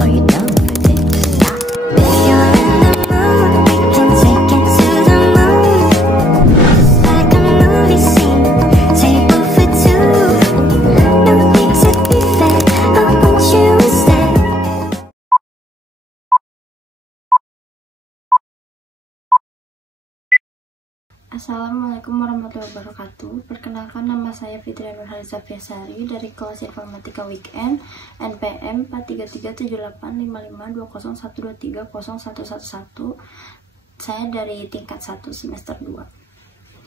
or you don't put it to stop. If you're in the mood, we can take it to the moon. Just like a movie scene, table for two. No need to be fair, I want you instead. Assalamualaikum warahmatullahi wabarakatuh. Perkenalkan, nama saya Fitria Nurhaliza Fiasari dari kelas Informatika Weekend NPM 43378552012301111. Saya dari tingkat 1 semester 2.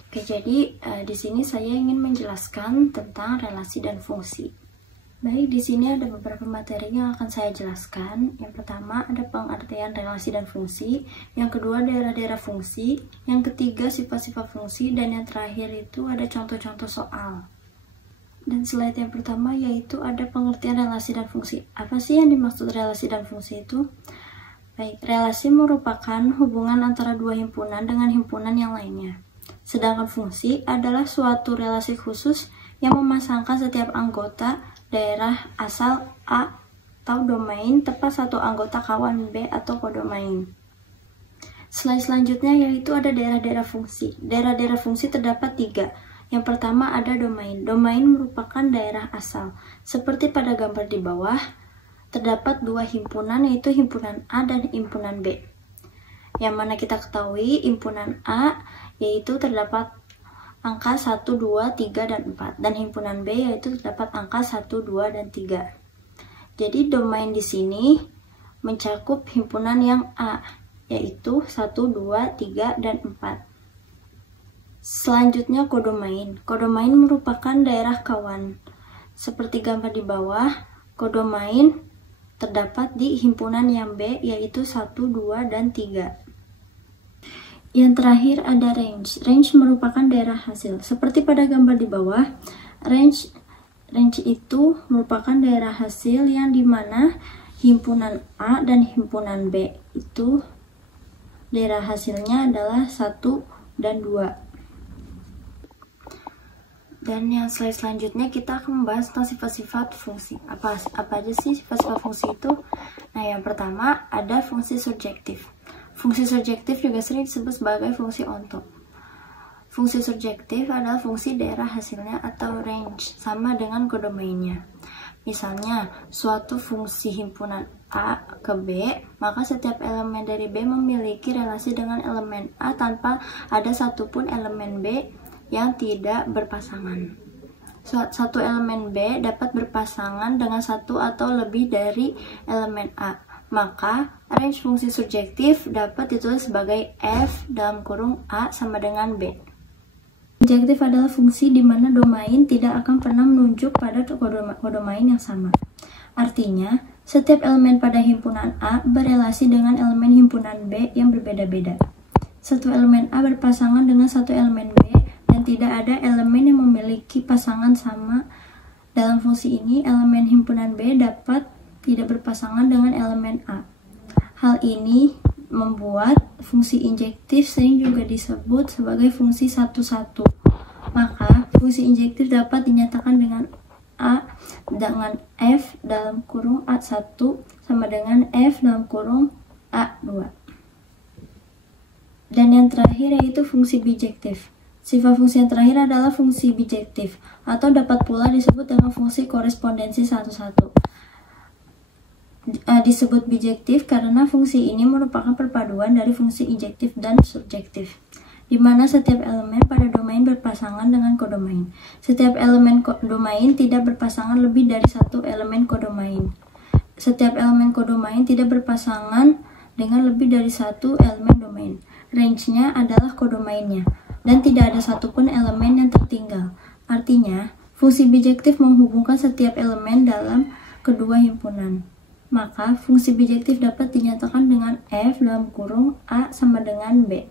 Oke, jadi di sini saya ingin menjelaskan tentang relasi dan fungsi. Baik, di sini ada beberapa materi yang akan saya jelaskan. Yang pertama ada pengertian relasi dan fungsi, yang kedua daerah-daerah fungsi, yang ketiga sifat-sifat fungsi, dan yang terakhir itu ada contoh-contoh soal. Dan slide yang pertama yaitu ada pengertian relasi dan fungsi. Apa sih yang dimaksud relasi dan fungsi itu? Baik, relasi merupakan hubungan antara dua himpunan dengan himpunan yang lainnya. Sedangkan fungsi adalah suatu relasi khusus yang memasangkan setiap anggota daerah asal A atau domain tepat satu anggota kawan B atau kodomain. Slide selanjutnya yaitu ada daerah-daerah fungsi. Daerah-daerah fungsi terdapat 3. Yang pertama ada domain. Domain merupakan daerah asal. Seperti pada gambar di bawah, terdapat 2 himpunan yaitu himpunan A dan himpunan B. Yang mana kita ketahui himpunan A yaitu terdapat angka 1, 2, 3, dan 4. Dan himpunan B yaitu terdapat angka 1, 2, dan 3. Jadi domain di sini mencakup himpunan yang A, yaitu 1, 2, 3, dan 4. Selanjutnya kodomain. Kodomain merupakan daerah kawan. Seperti gambar di bawah, kodomain terdapat di himpunan yang B, yaitu 1, 2, dan 3. Yang terakhir ada range. Range merupakan daerah hasil. Seperti pada gambar di bawah, range itu merupakan daerah hasil yang dimana himpunan A dan himpunan B itu daerah hasilnya adalah 1 dan 2. Dan yang slide selanjutnya kita akan membahas tentang sifat-sifat fungsi. Apa aja sih sifat-sifat fungsi itu? Nah, yang pertama ada fungsi surjektif. Fungsi surjektif juga sering disebut sebagai fungsi onto. Fungsi surjektif adalah fungsi daerah hasilnya atau range, sama dengan kodomainnya. Misalnya, suatu fungsi himpunan A ke B, maka setiap elemen dari B memiliki relasi dengan elemen A tanpa ada satupun elemen B yang tidak berpasangan. Satu elemen B dapat berpasangan dengan satu atau lebih dari elemen A. Maka, range fungsi surjektif dapat ditulis sebagai F dalam kurung A sama dengan B. Surjektif adalah fungsi di mana domain tidak akan pernah menunjuk pada kodomain yang sama. Artinya, setiap elemen pada himpunan A berelasi dengan elemen himpunan B yang berbeda-beda. Satu elemen A berpasangan dengan satu elemen B dan tidak ada elemen yang memiliki pasangan sama. Dalam fungsi ini, elemen himpunan B dapat tidak berpasangan dengan elemen A. Hal ini membuat fungsi injektif sering juga disebut sebagai fungsi satu-satu. Maka, fungsi injektif dapat dinyatakan dengan A dengan F dalam kurung A1 sama dengan F dalam kurung A2. Dan yang terakhir yaitu fungsi bijektif. Sifat fungsi yang terakhir adalah fungsi bijektif, atau dapat pula disebut dengan fungsi korespondensi satu-satu. Disebut bijektif karena fungsi ini merupakan perpaduan dari fungsi injektif dan surjektif, di mana setiap elemen pada domain berpasangan dengan kodomain. Setiap elemen domain tidak berpasangan lebih dari satu elemen kodomain. Setiap elemen kodomain tidak berpasangan dengan lebih dari satu elemen domain. Range-nya adalah kodomainnya, dan tidak ada satupun elemen yang tertinggal. Artinya, fungsi bijektif menghubungkan setiap elemen dalam kedua himpunan. Maka, fungsi bijektif dapat dinyatakan dengan F dalam kurung A sama dengan B.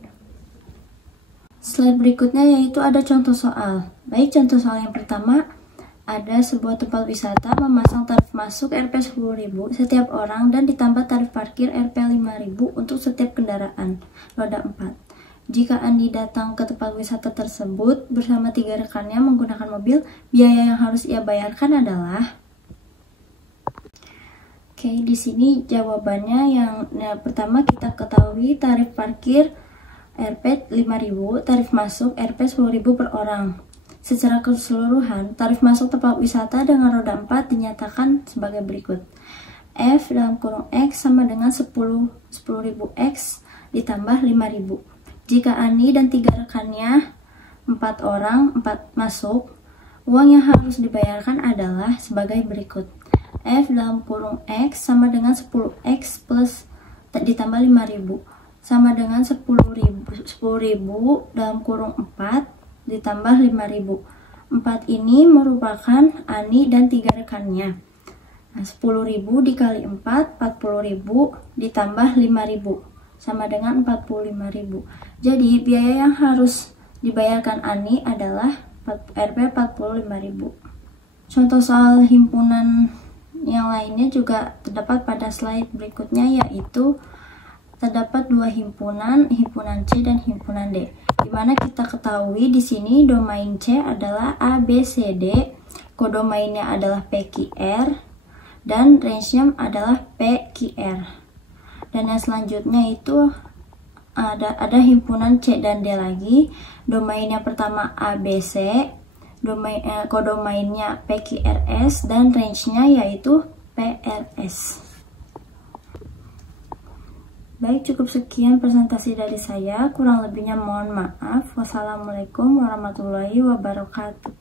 Slide berikutnya yaitu ada contoh soal. Baik, contoh soal yang pertama, ada sebuah tempat wisata memasang tarif masuk Rp 10.000 setiap orang dan ditambah tarif parkir Rp 5.000 untuk setiap kendaraan roda 4. Jika Andi datang ke tempat wisata tersebut bersama 3 rekannya menggunakan mobil, biaya yang harus ia bayarkan adalah Oke, di sini jawabannya yang pertama kita ketahui tarif parkir Rp 5.000, tarif masuk Rp 10.000 per orang. Secara keseluruhan, tarif masuk tempat wisata dengan roda 4 dinyatakan sebagai berikut. F dalam kurung X sama dengan 10.000 X ditambah 5.000. Jika Ani dan 3 rekannya 4 orang, 4 masuk, uang yang harus dibayarkan adalah sebagai berikut. F dalam kurung X sama dengan 10X plus ditambah 5.000 sama dengan 10.000 dalam kurung 4 ditambah 5.000. 4 ini merupakan Ani dan 3 rekannya. Nah, 10.000 dikali 4, 40.000 ditambah 5.000 sama dengan 45.000. Jadi biaya yang harus dibayarkan Ani adalah Rp 45.000. Contoh soal himpunan yang lainnya juga terdapat pada slide berikutnya, yaitu terdapat 2 himpunan, himpunan C dan himpunan D. Dimana kita ketahui di sini domain C adalah ABCD, kodomainnya adalah PQR, dan range-nya adalah PQR. Dan yang selanjutnya itu ada himpunan C dan D lagi, domainnya pertama ABC, kodomainnya PQRS, dan range-nya yaitu PRS. Baik, cukup sekian presentasi dari saya. Kurang lebihnya mohon maaf. Wassalamualaikum warahmatullahi wabarakatuh.